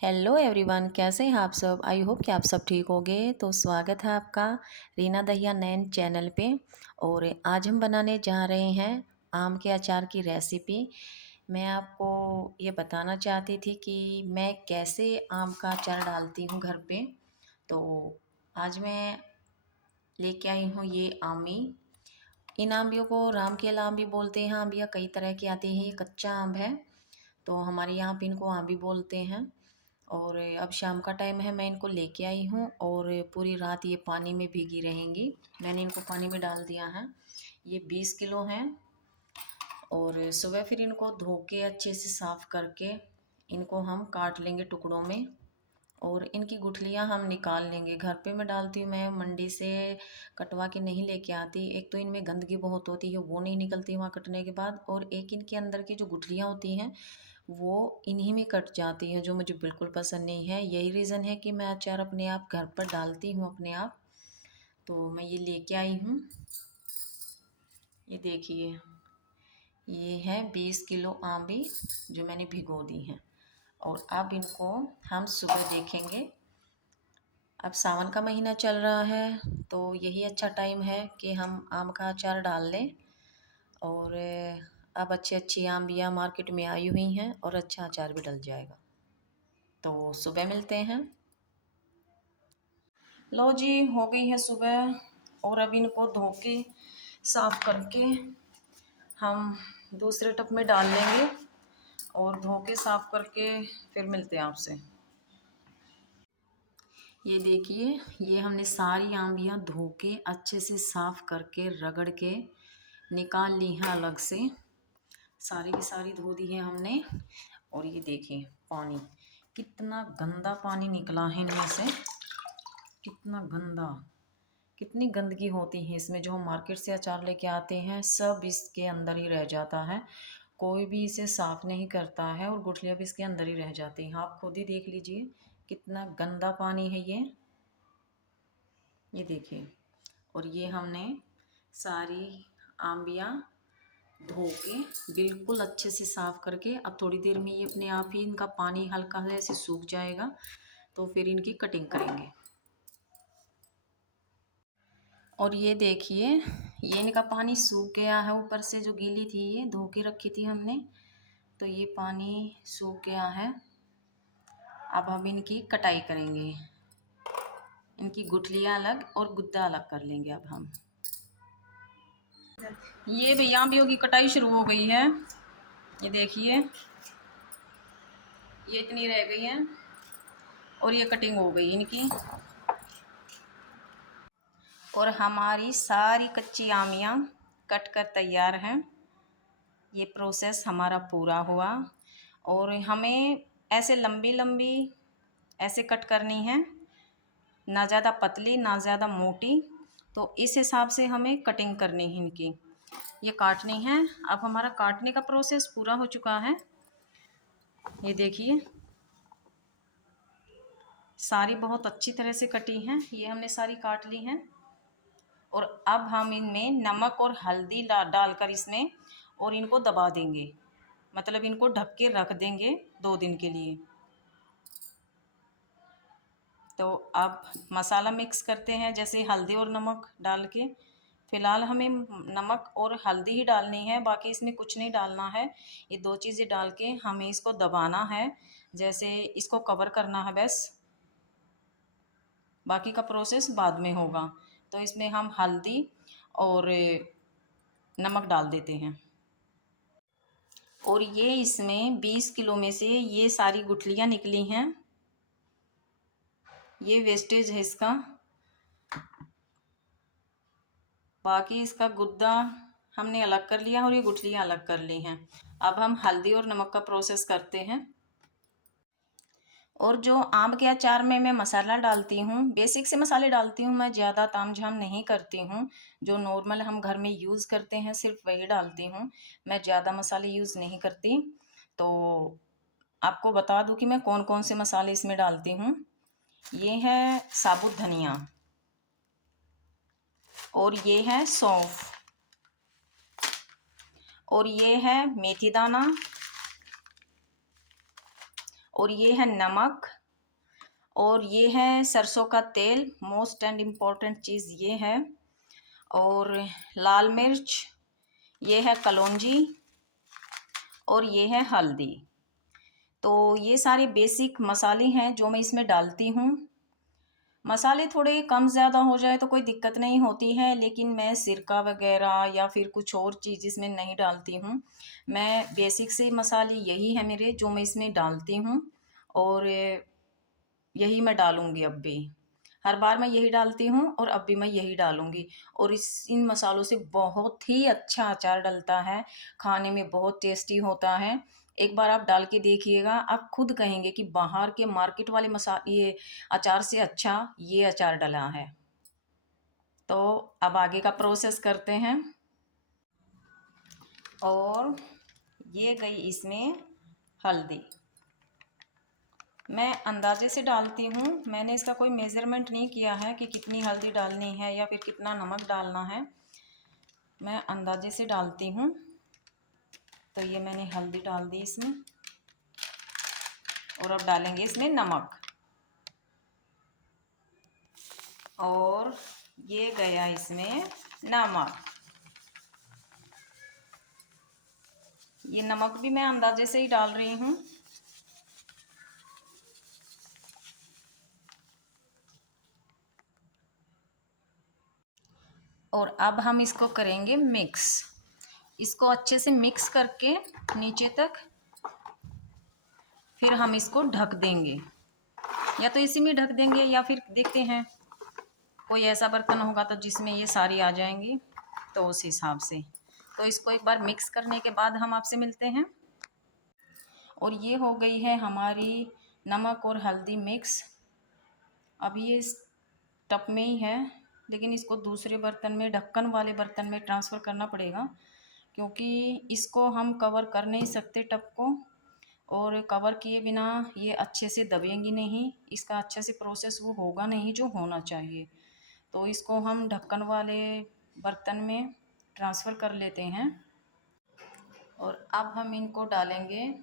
Hello everyone, कैसे हैं आप सब। आई होप कि आप सब ठीक होंगे। तो स्वागत है आपका रीना दहिया नैन चैनल पे। और आज हम बनाने जा रहे हैं आम के अचार की रेसिपी। मैं आपको ये बताना चाहती थी कि मैं कैसे आम का अचार डालती हूँ घर पे। तो आज मैं लेके आई हूँ ये आमी। इन आंबियों को राम केला आम भी बोलते हैं। आंबियाँ कई तरह की आती हैं। ये कच्चा आम है, तो हमारे यहाँ पे इनको आम भी बोलते हैं। और अब शाम का टाइम है, मैं इनको लेके आई हूँ और पूरी रात ये पानी में भीगी रहेंगी। मैंने इनको पानी में डाल दिया है। ये 20 किलो हैं। और सुबह फिर इनको धो के अच्छे से साफ़ करके इनको हम काट लेंगे टुकड़ों में। और इनकी गुठलियाँ हम निकाल लेंगे। घर पे मैं डालती हूँ, मैं मंडी से कटवा के नहीं लेके आती। एक तो इनमें गंदगी बहुत होती है, वो नहीं निकलती वहाँ कटने के बाद। और एक इनके अंदर की जो गुठलियाँ होती हैं वो इन्हीं में कट जाती हैं, जो मुझे बिल्कुल पसंद नहीं है। यही रीज़न है कि मैं अचार अपने आप घर पर डालती हूँ अपने आप। तो मैं ये लेके आई हूँ। ये देखिए, ये है 20 किलो आंबी जो मैंने भिगो दी हैं। और अब इनको हम सुबह देखेंगे। अब सावन का महीना चल रहा है, तो यही अच्छा टाइम है कि हम आम का अचार डाल लें। और अब अच्छी अच्छी आम्बियाँ मार्केट में आई हुई हैं और अच्छा अचार भी डल जाएगा। तो सुबह मिलते हैं। लो जी, हो गई है सुबह। और अब इनको धो के साफ करके हम दूसरे टब में डाल लेंगे। और धो के साफ करके फिर मिलते हैं आपसे। ये देखिए, ये हमने सारी आम्बियाँ धो के अच्छे से साफ करके रगड़ के निकाल ली हैं अलग से। सारी की सारी धो दी है हमने। और ये देखिए पानी, कितना गंदा पानी निकला है इनमें से। कितना गंदा, कितनी गंदगी होती है इसमें। जो हम मार्केट से अचार लेके आते हैं सब इसके अंदर ही रह जाता है। कोई भी इसे साफ़ नहीं करता है और गुठलियाँ भी इसके अंदर ही रह जाती हैं। आप खुद ही देख लीजिए कितना गंदा पानी है ये देखिए। और ये हमने सारी आम्बियाँ धो के बिल्कुल अच्छे से साफ़ करके, अब थोड़ी देर में ये अपने आप ही इनका पानी हल्का सा ऐसे सूख जाएगा। तो फिर इनकी कटिंग करेंगे। और ये देखिए, ये इनका पानी सूख गया है। ऊपर से जो गीली थी ये धो के रखी थी हमने, तो ये पानी सूख गया है। अब हम इनकी कटाई करेंगे। इनकी गुठलियाँ अलग और गुद्दा अलग कर लेंगे अब हम। ये भैया अम्बियों की कटाई शुरू हो गई है। ये देखिए, ये इतनी रह गई है और ये कटिंग हो गई इनकी। और हमारी सारी कच्ची आमियाँ कट कर तैयार हैं। ये प्रोसेस हमारा पूरा हुआ। और हमें ऐसे लंबी लंबी ऐसे कट करनी है, ना ज़्यादा पतली ना ज़्यादा मोटी। तो इस हिसाब से हमें कटिंग करनी है इनकी, ये काटनी है। अब हमारा काटने का प्रोसेस पूरा हो चुका है। ये देखिए, सारी बहुत अच्छी तरह से कटी हैं। ये हमने सारी काट ली हैं। और अब हम इनमें नमक और हल्दी डालकर इसमें और इनको दबा देंगे। मतलब इनको ढक के रख देंगे 2 दिन के लिए। तो अब मसाला मिक्स करते हैं, जैसे हल्दी और नमक डाल के। फ़िलहाल हमें नमक और हल्दी ही डालनी है, बाकी इसमें कुछ नहीं डालना है। ये 2 चीज़ें डाल के हमें इसको दबाना है, जैसे इसको कवर करना है बस। बाकी का प्रोसेस बाद में होगा। तो इसमें हम हल्दी और नमक डाल देते हैं। और ये इसमें 20 किलो में से ये सारी गुठलियाँ निकली हैं। ये वेस्टेज है इसका। बाकी इसका गुद्दा हमने अलग कर लिया और ये गुठलियाँ अलग कर ली हैं। अब हम हल्दी और नमक का प्रोसेस करते हैं। और जो आम के अचार में मैं मसाला डालती हूँ, बेसिक से मसाले डालती हूँ मैं, ज़्यादा तामझाम नहीं करती हूँ। जो नॉर्मल हम घर में यूज़ करते हैं सिर्फ वही डालती हूँ। मैं ज़्यादा मसाले यूज़ नहीं करती। तो आपको बता दूँ कि मैं कौन कौन से मसाले इसमें डालती हूँ। ये है साबुत धनिया, और ये है सौंफ, और ये है मेथी दाना, और ये है नमक, और ये है सरसों का तेल, मोस्ट एंड इम्पॉर्टेंट चीज़ ये है, और लाल मिर्च, ये है कलौंजी, और ये है हल्दी। तो ये सारे बेसिक मसाले हैं जो मैं इसमें डालती हूँ। मसाले थोड़े कम ज़्यादा हो जाए तो कोई दिक्कत नहीं होती है, लेकिन मैं सिरका वगैरह या फिर कुछ और चीज़ इसमें नहीं डालती हूँ। मैं बेसिक से मसाले यही है मेरे जो मैं इसमें डालती हूँ, और यही मैं डालूँगी अब भी। हर बार मैं यही डालती हूँ और अब भी मैं यही डालूँगी, और इन मसालों से बहुत ही अच्छा अचार डलता है, खाने में बहुत टेस्टी होता है। एक बार आप डाल के देखिएगा, आप खुद कहेंगे कि बाहर के मार्केट वाले ये अचार से अच्छा ये अचार डला है। तो अब आगे का प्रोसेस करते हैं। और ये गई इसमें हल्दी। मैं अंदाजे से डालती हूँ, मैंने इसका कोई मेज़रमेंट नहीं किया है कि कितनी हल्दी डालनी है या फिर कितना नमक डालना है। मैं अंदाजे से डालती हूँ। तो ये मैंने हल्दी डाल दी इसमें, और अब डालेंगे इसमें नमक, और ये गया इसमें नमक। ये नमक भी मैं अंदाजे से ही डाल रही हूँ। और अब हम इसको करेंगे मिक्स। इसको अच्छे से मिक्स करके नीचे तक, फिर हम इसको ढक देंगे, या तो इसी में ढक देंगे या फिर देखते हैं कोई ऐसा बर्तन होगा तो जिसमें ये सारी आ जाएंगी, तो उस हिसाब से। तो इसको एक बार मिक्स करने के बाद हम आपसे मिलते हैं। और ये हो गई है हमारी नमक और हल्दी मिक्स। अब ये इस टब में ही है, लेकिन इसको दूसरे बर्तन में, ढक्कन वाले बर्तन में ट्रांसफ़र करना पड़ेगा, क्योंकि इसको हम कवर कर नहीं सकते टब को, और कवर किए बिना ये अच्छे से दबेंगी नहीं, इसका अच्छे से प्रोसेस वो होगा नहीं जो होना चाहिए। तो इसको हम ढक्कन वाले बर्तन में ट्रांसफ़र कर लेते हैं, और अब हम इनको डालेंगे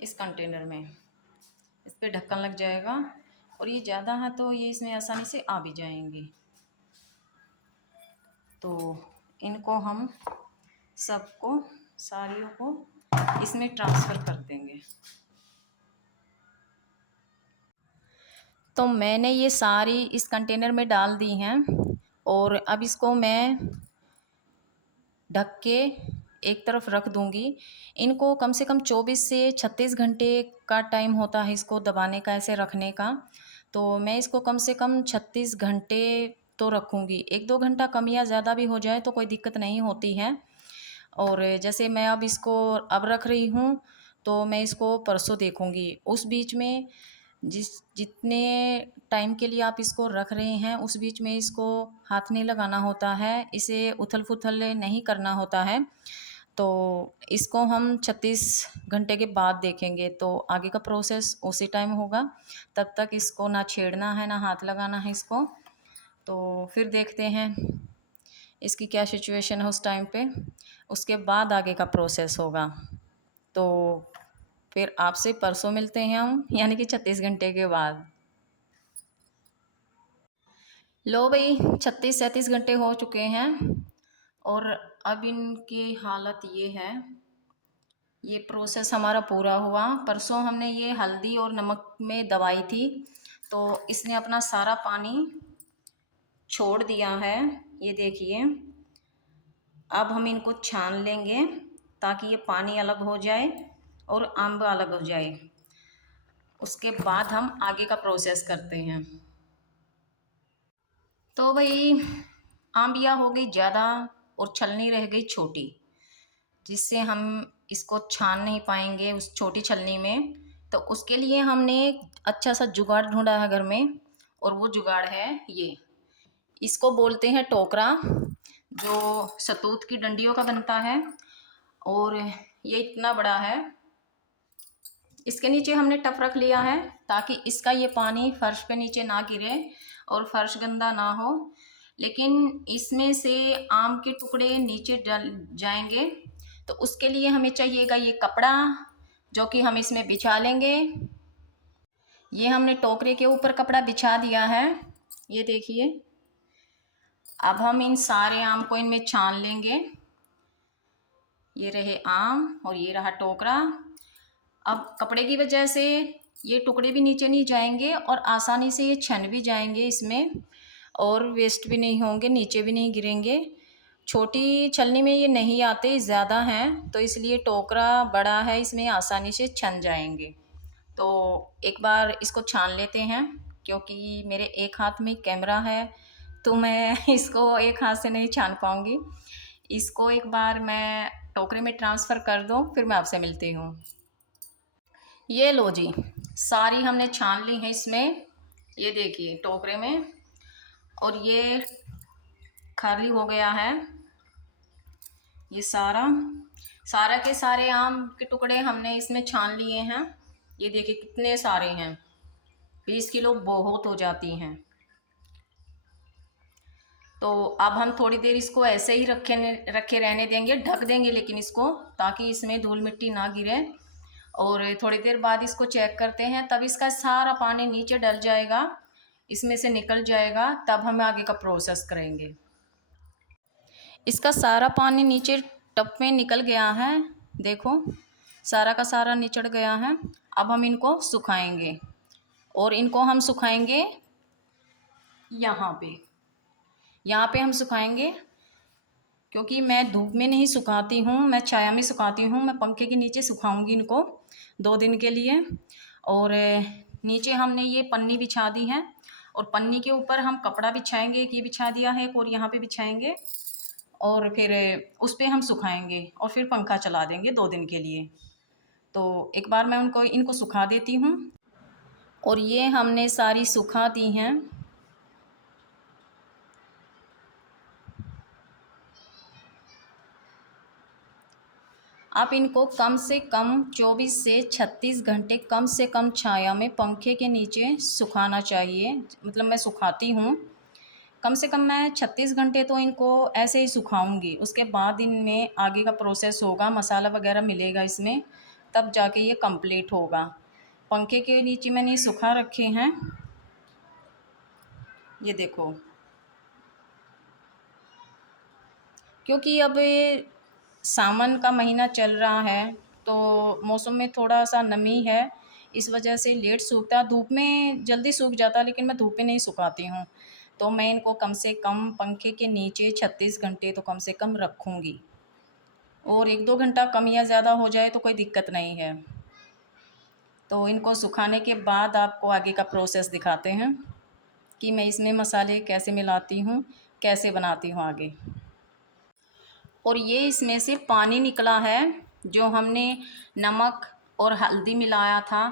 इस कंटेनर में। इस पे ढक्कन लग जाएगा, और ये ज़्यादा है तो ये इसमें आसानी से आ भी जाएंगे। तो इनको हम सबको, सारियों को इसमें ट्रांसफ़र कर देंगे। तो मैंने ये सारी इस कंटेनर में डाल दी हैं, और अब इसको मैं ढक के एक तरफ रख दूंगी। इनको कम से कम 24 से 36 घंटे का टाइम होता है इसको दबाने का, ऐसे रखने का। तो मैं इसको कम से कम 36 घंटे तो रखूँगी। 1-2 घंटा कम या ज़्यादा भी हो जाए तो कोई दिक्कत नहीं होती है। और जैसे मैं अब इसको अब रख रही हूँ, तो मैं इसको परसों देखूँगी। उस बीच में जितने टाइम के लिए आप इसको रख रहे हैं, उस बीच में इसको हाथ नहीं लगाना होता है, इसे उथल-पुथल नहीं करना होता है। तो इसको हम 36 घंटे के बाद देखेंगे, तो आगे का प्रोसेस उसी टाइम होगा। तब तक इसको ना छेड़ना है, ना हाथ लगाना है इसको। तो फिर देखते हैं इसकी क्या सिचुएशन है उस टाइम पे, उसके बाद आगे का प्रोसेस होगा। तो फिर आपसे परसों मिलते हैं हम, यानी कि 36 घंटे के बाद। लो भाई, 36-37 घंटे हो चुके हैं, और अब इनकी हालत ये है। ये प्रोसेस हमारा पूरा हुआ। परसों हमने ये हल्दी और नमक में दबाई थी, तो इसने अपना सारा पानी छोड़ दिया है, ये देखिए। अब हम इनको छान लेंगे ताकि ये पानी अलग हो जाए और अम्ब अलग हो जाए। उसके बाद हम आगे का प्रोसेस करते हैं। तो भाई, आम्बिया हो गई ज़्यादा और छलनी रह गई छोटी, जिससे हम इसको छान नहीं पाएंगे उस छोटी छलनी में। तो उसके लिए हमने एक अच्छा सा जुगाड़ ढूंढा है घर में, और वो जुगाड़ है ये। इसको बोलते हैं टोकरा, जो सतूत की डंडियों का बनता है, और ये इतना बड़ा है। इसके नीचे हमने टप रख लिया है ताकि इसका ये पानी फर्श पे नीचे ना गिरे और फर्श गंदा ना हो। लेकिन इसमें से आम के टुकड़े नीचे डल जाएंगे, तो उसके लिए हमें चाहिएगा ये कपड़ा, जो कि हम इसमें बिछा लेंगे। ये हमने टोकरे के ऊपर कपड़ा बिछा दिया है, ये देखिए। अब हम इन सारे आम को इनमें छान लेंगे। ये रहे आम और ये रहा टोकरा। अब कपड़े की वजह से ये टुकड़े भी नीचे नहीं जाएंगे और आसानी से ये छन भी जाएंगे इसमें, और वेस्ट भी नहीं होंगे, नीचे भी नहीं गिरेंगे। छोटी छलनी में ये नहीं आते, ज़्यादा हैं, तो इसलिए टोकरा बड़ा है, इसमें आसानी से छन जाएंगे। तो एक बार इसको छान लेते हैं, क्योंकि मेरे एक हाथ में कैमरा है तो मैं इसको एक हाथ से नहीं छान पाऊँगी। इसको एक बार मैं टोकरे में ट्रांसफ़र कर दूँ, फिर मैं आपसे मिलती हूँ। ये लो जी, सारी हमने छान ली हैं इसमें, ये देखिए टोकरे में। और ये खाली हो गया है। ये सारा सारा के सारे आम के टुकड़े हमने इसमें छान लिए हैं। ये देखिए कितने सारे हैं, 20 किलो बहुत हो जाती हैं। तो अब हम थोड़ी देर इसको ऐसे ही रखे रहने देंगे, ढक देंगे लेकिन इसको, ताकि इसमें धूल मिट्टी ना गिरे। और थोड़ी देर बाद इसको चेक करते हैं, तब इसका सारा पानी नीचे डल जाएगा, इसमें से निकल जाएगा, तब हम आगे का प्रोसेस करेंगे। इसका सारा पानी नीचे टब में निकल गया है, देखो सारा का सारा निचड़ गया है। अब हम इनको सुखाएंगे, और इनको हम सुखाएंगे यहाँ पे हम सुखाएंगे, क्योंकि मैं धूप में नहीं सुखाती हूँ, मैं छाया में सुखाती हूँ। मैं पंखे के नीचे सुखाऊंगी इनको 2 दिन के लिए। और नीचे हमने ये पन्नी बिछा दी है, और पन्नी के ऊपर हम कपड़ा बिछाएंगे, एक ये बिछा दिया है, एक और यहाँ पे बिछाएंगे, और फिर उस पर हम सुखाएंगे, और फिर पंखा चला देंगे 2 दिन के लिए। तो एक बार मैं इनको सुखा देती हूँ। और ये हमने सारी सुखा दी हैं। आप इनको कम से कम 24 से 36 घंटे कम से कम छाया में पंखे के नीचे सुखाना चाहिए। मतलब मैं सुखाती हूँ, कम से कम मैं 36 घंटे तो इनको ऐसे ही सुखाऊंगी। उसके बाद इनमें आगे का प्रोसेस होगा, मसाला वगैरह मिलेगा इसमें, तब जाके ये कंप्लीट होगा। पंखे के नीचे मैंने सुखा रखे हैं, ये देखो। क्योंकि अब ये सावन का महीना चल रहा है, तो मौसम में थोड़ा सा नमी है, इस वजह से लेट सूखता है। धूप में जल्दी सूख जाता है, लेकिन मैं धूप में नहीं सुखाती हूँ। तो मैं इनको कम से कम पंखे के नीचे 36 घंटे तो कम से कम रखूँगी। और 1-2 घंटा कम या ज़्यादा हो जाए तो कोई दिक्कत नहीं है। तो इनको सुखाने के बाद आपको आगे का प्रोसेस दिखाते हैं कि मैं इसमें मसाले कैसे मिलाती हूँ, कैसे बनाती हूँ आगे। और ये इसमें से पानी निकला है, जो हमने नमक और हल्दी मिलाया था,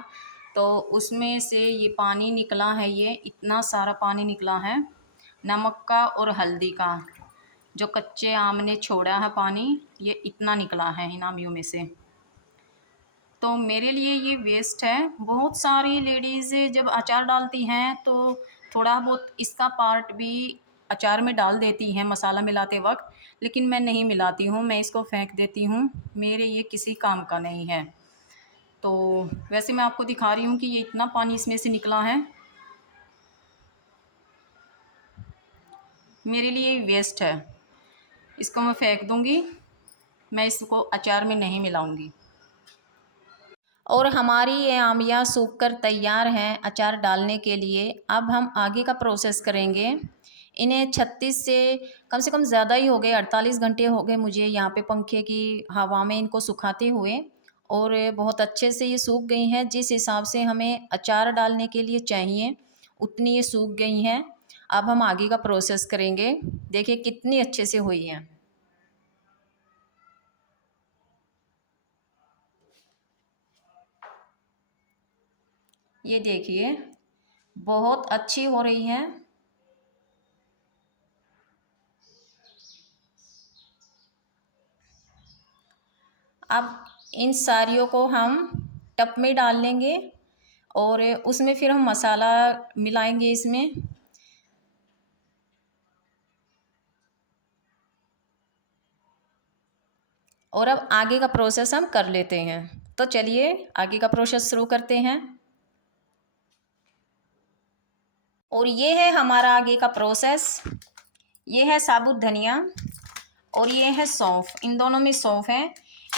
तो उसमें से ये पानी निकला है। ये इतना सारा पानी निकला है नमक का और हल्दी का, जो कच्चे आम ने छोड़ा है पानी, ये इतना निकला है इन आमियों में से। तो मेरे लिए ये वेस्ट है। बहुत सारी लेडीज़ जब अचार डालती हैं तो थोड़ा बहुत इसका पार्ट भी अचार में डाल देती हैं मसाला मिलाते वक्त, लेकिन मैं नहीं मिलाती हूँ, मैं इसको फेंक देती हूँ, मेरे ये किसी काम का नहीं है। तो वैसे मैं आपको दिखा रही हूँ कि ये इतना पानी इसमें से निकला है, मेरे लिए वेस्ट है, इसको मैं फेंक दूँगी, मैं इसको अचार में नहीं मिलाऊँगी। और हमारी ये आमियाँ सूख कर तैयार हैं अचार डालने के लिए। अब हम आगे का प्रोसेस करेंगे। इन्हें 36 से कम ज़्यादा ही हो गए, 48 घंटे हो गए मुझे यहाँ पे पंखे की हवा में इनको सुखाते हुए, और बहुत अच्छे से ये सूख गई हैं। जिस हिसाब से हमें अचार डालने के लिए चाहिए उतनी ये सूख गई हैं। अब हम आगे का प्रोसेस करेंगे, देखिए कितनी अच्छे से हुई हैं। ये देखिए बहुत अच्छी हो रही हैं। अब इन सारियों को हम टब में डाल लेंगे, और उसमें फिर हम मसाला मिलाएंगे इसमें। और अब आगे का प्रोसेस हम कर लेते हैं। तो चलिए आगे का प्रोसेस शुरू करते हैं। और ये है हमारा आगे का प्रोसेस। ये है साबुत धनिया और ये है सौंफ, इन दोनों में सौंफ है।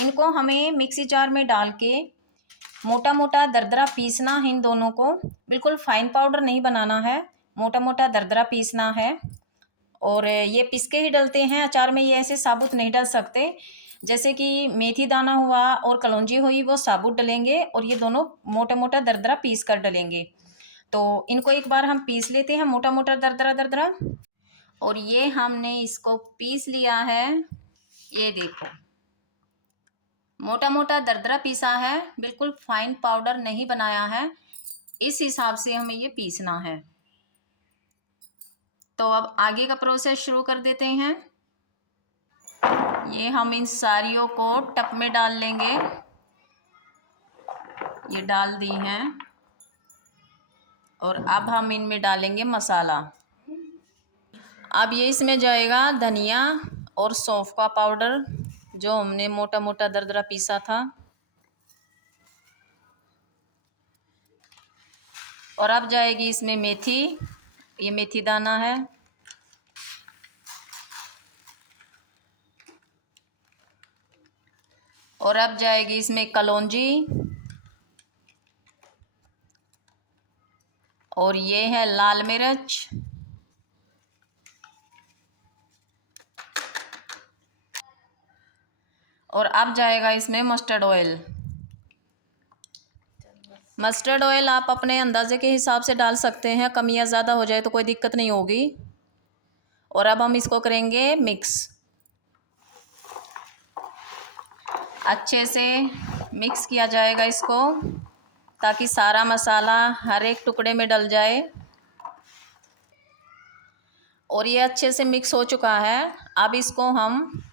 इनको हमें मिक्सी जार में डाल के मोटा मोटा दरदरा पीसना है। इन दोनों को बिल्कुल फाइन पाउडर नहीं बनाना है, मोटा मोटा दरदरा पीसना है। और ये पीस के ही डलते हैं अचार में, ये ऐसे साबुत नहीं डल सकते। जैसे कि मेथी दाना हुआ और कलौंजी हुई वो साबुत डलेंगे और ये दोनों मोटा मोटा दरदरा पीस कर डलेंगे। तो इनको एक बार हम पीस लेते हैं मोटा मोटा दरदरा दरदरा। और ये हमने इसको पीस लिया है, ये देखो मोटा मोटा दरदरा पीसा है, बिल्कुल फाइन पाउडर नहीं बनाया है। इस हिसाब से हमें ये पीसना है। तो अब आगे का प्रोसेस शुरू कर देते हैं। ये हम इन सारियों को टप में डाल लेंगे, ये डाल दी हैं। और अब हम इनमें डालेंगे मसाला। अब ये इसमें जाएगा धनिया और सौंफ का पाउडर जो हमने मोटा मोटा दरदरा पीसा था। और अब जाएगी इसमें मेथी, ये मेथी दाना है। और अब जाएगी इसमें कलौंजी। और ये है लाल मिर्च। और अब जाएगा इसमें मस्टर्ड ऑयल। मस्टर्ड ऑयल आप अपने अंदाजे के हिसाब से डाल सकते हैं, कम या ज़्यादा हो जाए तो कोई दिक्कत नहीं होगी। और अब हम इसको करेंगे मिक्स, अच्छे से मिक्स किया जाएगा इसको ताकि सारा मसाला हर एक टुकड़े में डल जाए। और ये अच्छे से मिक्स हो चुका है। अब इसको हम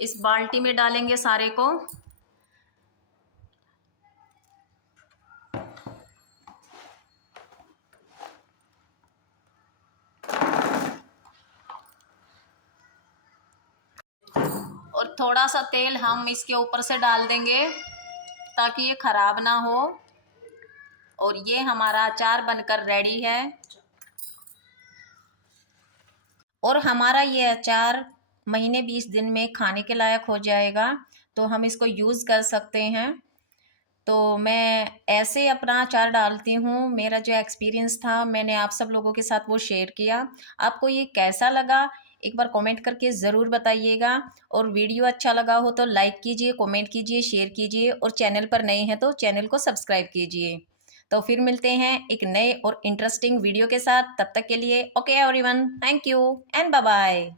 इस बाल्टी में डालेंगे सारे को। और थोड़ा सा तेल हम इसके ऊपर से डाल देंगे ताकि ये खराब ना हो। और ये हमारा अचार बनकर रेडी है। और हमारा ये अचार महीने 20 दिन में खाने के लायक हो जाएगा, तो हम इसको यूज़ कर सकते हैं। तो मैं ऐसे अपना अचार डालती हूँ, मेरा जो एक्सपीरियंस था मैंने आप सब लोगों के साथ वो शेयर किया। आपको ये कैसा लगा एक बार कमेंट करके ज़रूर बताइएगा। और वीडियो अच्छा लगा हो तो लाइक कीजिए, कमेंट कीजिए, शेयर कीजिए। और चैनल पर नए हैं तो चैनल को सब्सक्राइब कीजिए। तो फिर मिलते हैं एक नए और इंटरेस्टिंग वीडियो के साथ। तब तक के लिए okay everyone, thank you and bye bye.